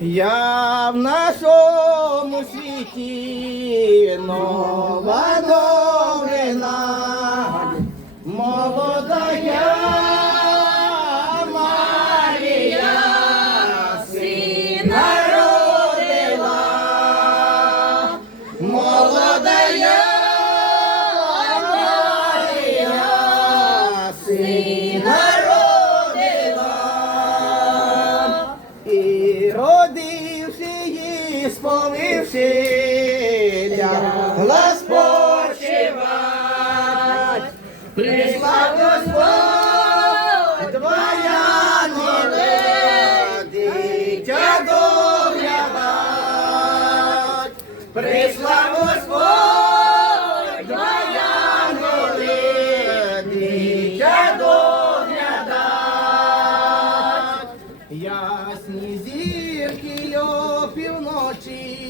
Я в нашому світі нова новина, лягла спочивать. Прийшла Господь, твоя нове, дитя доглядать. Прийшла Господь, твоя нове, дитя доглядать. Ясні зірки опівночі,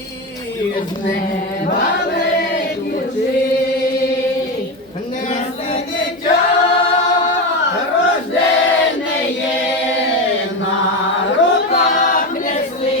з неба летючи, несли дитя рождене на руках несли,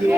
Yeah.